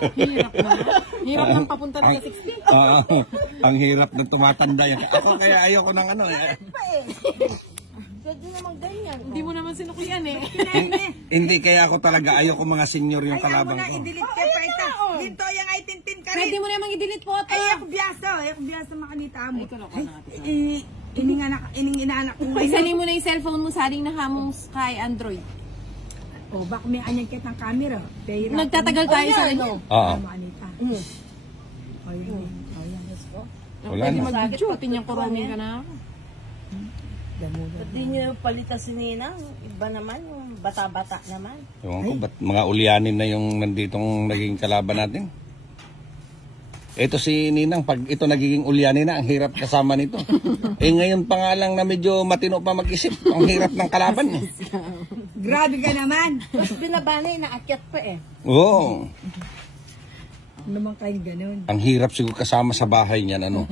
Hirap na. Hirap ng papunta na sa 60. Ang hirap na tumatanda yan. Ako kaya ayoko ng ano eh. Pwede naman ganyan. Hindi mo naman sinukuyan eh. Hindi kaya ako talaga ayoko mga senior yung kalabang ko. Ayaw mo na i-delete ka pa ito. Dito yung ay tintin ka rin. Pwede mo namang i-delete po ito. Ay, ako biyaso makanita mo. Ay, kaloko na natin. Ining inaanak ko ngayon. Paisanin mo na yung cellphone mo saling na hamong kay Android. O, baka may anyang kitang camera. Nagtatagal tayo sa ano. Oo. Makanita. O, yan. Wala Pwede na. mag-video. Tinyang kuruming ka na. Hindi nyo palitan si Ninang. Iba naman, yung bata-bata naman. Ewan ko, ba't mga ulyanin na yung nanditong naging kalaban natin? Ito si Ninang, pag ito nagiging ulyanin na, ang hirap kasama nito. Ngayon pa nga lang na medyo matino pa mag-isip. Ang hirap ng kalaban niya. Grabe ka naman. Tapos binabanay, naakyat pa eh. Oo. Ano naman kayong ganun? Ang hirap siguro kasama sa bahay niyan, ano.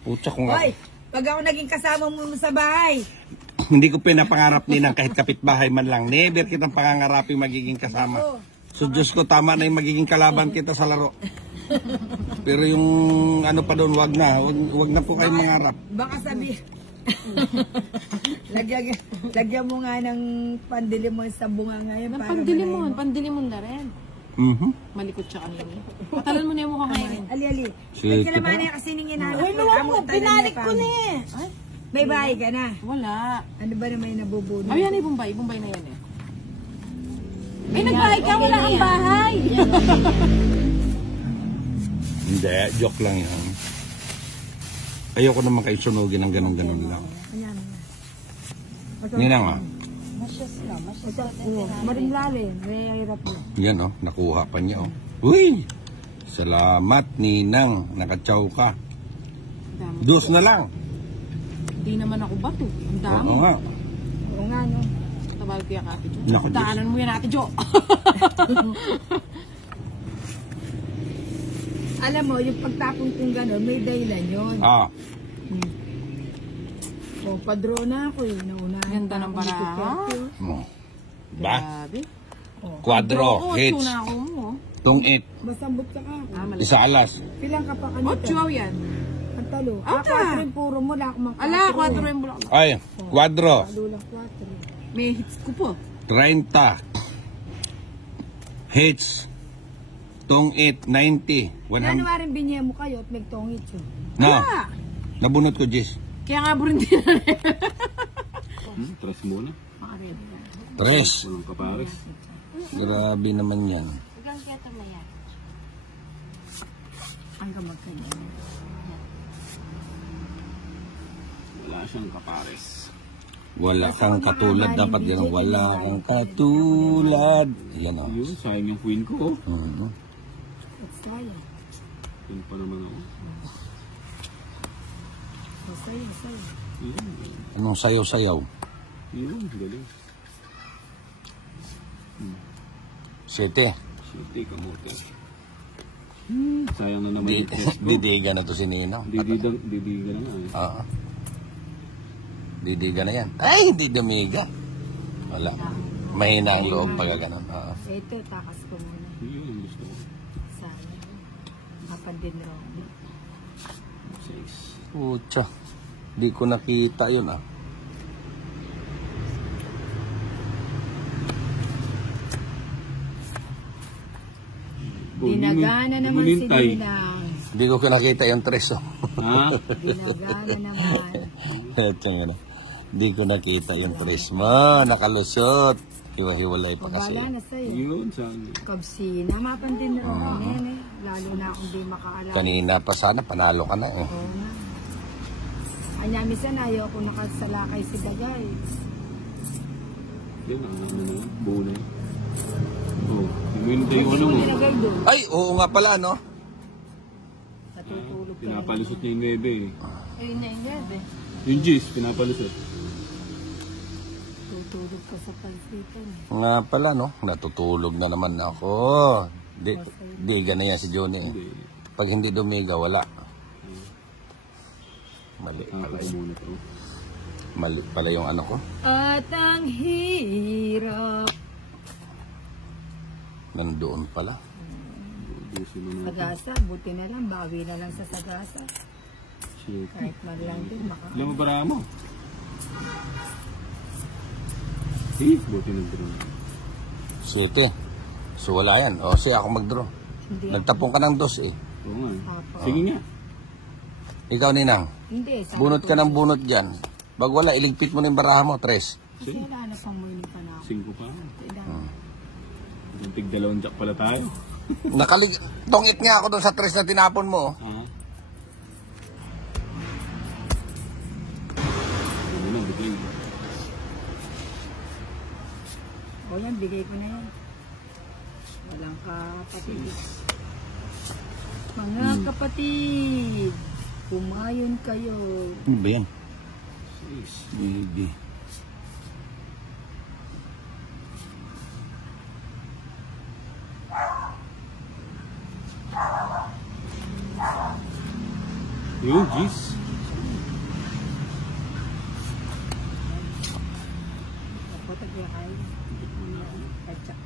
Putsa ko nga. Hoy, pag ako naging kasama mo sa bahay, Hindi ko pinapangarap Ninang kahit kapitbahay man lang. Never kitang pangangarapin magiging kasama. So Diyos ko, tama na yung magiging kalaban kita sa laro. Pero yung ano pa doon, wag na. Wag na po kayong mangarap. baka sabi, lagyan mo nga ng pandilimon sa bunga ngayon. Pandilimon na rin. Malikot siya kanina. Patalan mo na yung mukha ngayon. Ali. Sige, Ay, kalaman na kasi nung inaanak Uy, naman mo, binalik ko na eh. May bahay ka na. Wala. Ano ba naman yung nabubuno? Ay, yan ay Bombay. Bombay na yan eh. Ay, nagbahay ka. Wala kang bahay. Hindi, joke lang yan. Ayoko naman kayo sunugin ng ganun-ganun lang. Ninang ah. Marimlali, may hirap mo. Yan oh, nakuha pa niya oh. Uy! Salamat Ninang, nakatsaw ka. Dos na lang. Hindi naman ako bato. Ang dami. Oo nga. Oo nga, no? Tabal ko yung Ate Jo. Naku, Diyos. Daanan mo yan Ate Jo. Alam mo, yung pagtapon kong gano'n, may dahilan yun. O, padro na ako eh. Naunahan Ganda ng baraha. Ba? Grabe. Quadro, hits, Ocho na ako mo. tungit, Masambot ka ka. Mali. isa alas. Pilang ka pa kanito? Ocho yan. Ang talo. Ata. 4 yung puro mo, wala akong Ala, 4 yung bulak. Ay, quadro, Lulang 4. May hits ko po. 30. Hits, tungit, 90. Ano 100. nga rin binye mo kayo at may tongit yun? No, nabunot ko, Jess. Kaya nga burin din na rin. Tres muna. Tres. Walang kapares. Grabe naman yan. Hanggang kaya tumaya. Ang gamag ka niya. Wala siyang kapares. Wala kang katulad. Dapat yan. Wala kang katulad. Yan o. Yun, sayang yung queen ko. At saya. Yun pa naman ako. Saya. Yun, Anong sayaw-sayaw? yun, galing. 7. Shitty, kamote. Sayang na naman yung test ko. Didiga na to si Nino. Didiga na nga eh. Oo. Didiga na yan. Ay, hindi dumiga. Wala. Mahina ang loob pag gano'n. Oo. Ito, takas ko muna. Yun, gusto ko. Sayang. Kapandin rin. 6. Pucha. Di ko nakita yun ah. Dinagana naman si Ninang. Di ko nakita yung tres oh. Ha? Dinagana naman. Ito nga na. Di ko nakita yung tres mo. Nakalusot. Hiwa-hiwalay pa kasi. Wala na sa'yo. Yun, saan? Kabsina, mapandin rin ako nene. Lalo na akong di makaalam. Kanina pa sana, panalo ka na eh. Oo nga. Anya, misan ayaw ako nakasalakay si Dagay. Yan, ano na. Buo na yun. Oh, minta yung ano mo. Nilagay doon. Ay, oo nga pala no. Natutulog ka. Pinapalusot niya yung nebe eh. Ayun na yung nebe. Yung G's, pinapalusot. Tutulog ka sa pansitan. Nga pala no. Natutulog na naman ako. Diga na yan si Johnny eh. Pag hindi dumiga, wala. Mali pala Muna to. Mali pala yung ano ko. At ang hirap Nandoon pala. Hindi sino na. Sagasa, buti na lang, bawi na lang sa sagasa. Shit. Kahit maglang din, Alam mo para mo? Eh, buti ng drone. 7. So wala yan. O, sige ako mag-draw. Hindi. Nagtapong ka ng 2 eh. Oo nga. Apo. Sige nga. Ikaw, Ninang. Hindi, sabi Bunot ko, ka ng bunot dyan. Bag wala, iligpit mo na yung baraha mo. 3. Kasi wala pang muli pa na ako. 5 pa. Kailangan. Tig 2 jack pala tayo. Tongit nga ako doon sa 3 na tinapon mo. Ah. Ano na, bigay. O yan, bigay ko na yan. Walang kapatid. Mga kapatid, kumayon kayo. Ano ba yan? 6. Baby. Yun, jeez. Ako tagyakay. Pacak.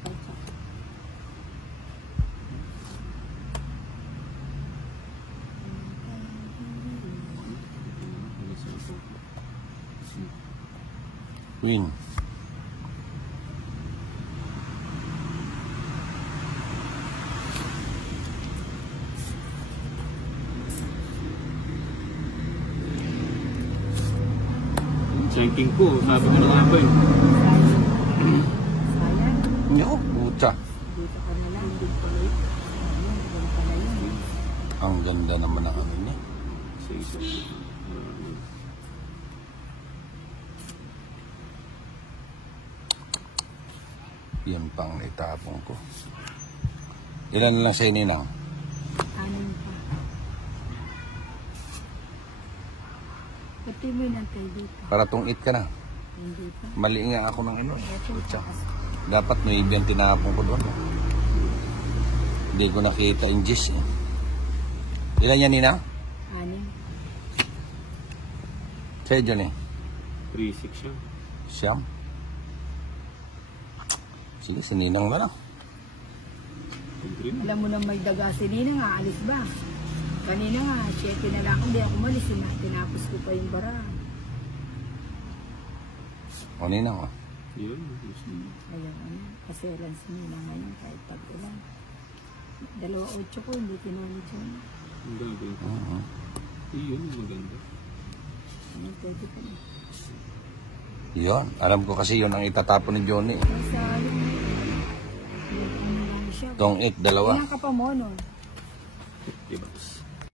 Queen. Checking ko, sabi ko na nga ba eh. Sayang. Yo, pucha. Dito ka na lang. Dito ka lang. Ayun, dito ka na yun. Ang ganda naman ng ano niya. 6. Yan pang itapong ko. Ilan na lang sa'yo, Ninang? Anin pa. Pati mo nantay dito. Para tungit ka na. Hindi pa. Mali nga ako ng ano. Pucha. Dapat may ibang tinapong ko doon. Hindi ko nakita yung gis eh. Ilan yan, Ninang? Anin. Sa'yo, Johnny? 3-6 siya. Siyam. Sige, sa Ninang na lang. Alam mo na may daga si Nina nga, alis ba? Kanina nga, 7 na lang ako, hindi ako malis. Tinapos ko pa yung bara. O, Ninang, o. Yun. Ayan, ano, kaselan si Nina ngayon kahit pag-ulan. 2-8 ko, hindi tinali dyan. Ang gagawin ko. Mhm. Yun, maganda. Ano, pwede pa na. Yun. Alam ko kasi yun ang itatapon ni Johnny. Sayang. Ano lang siya. Tong 8, 2. Ilan ka pa mo, no?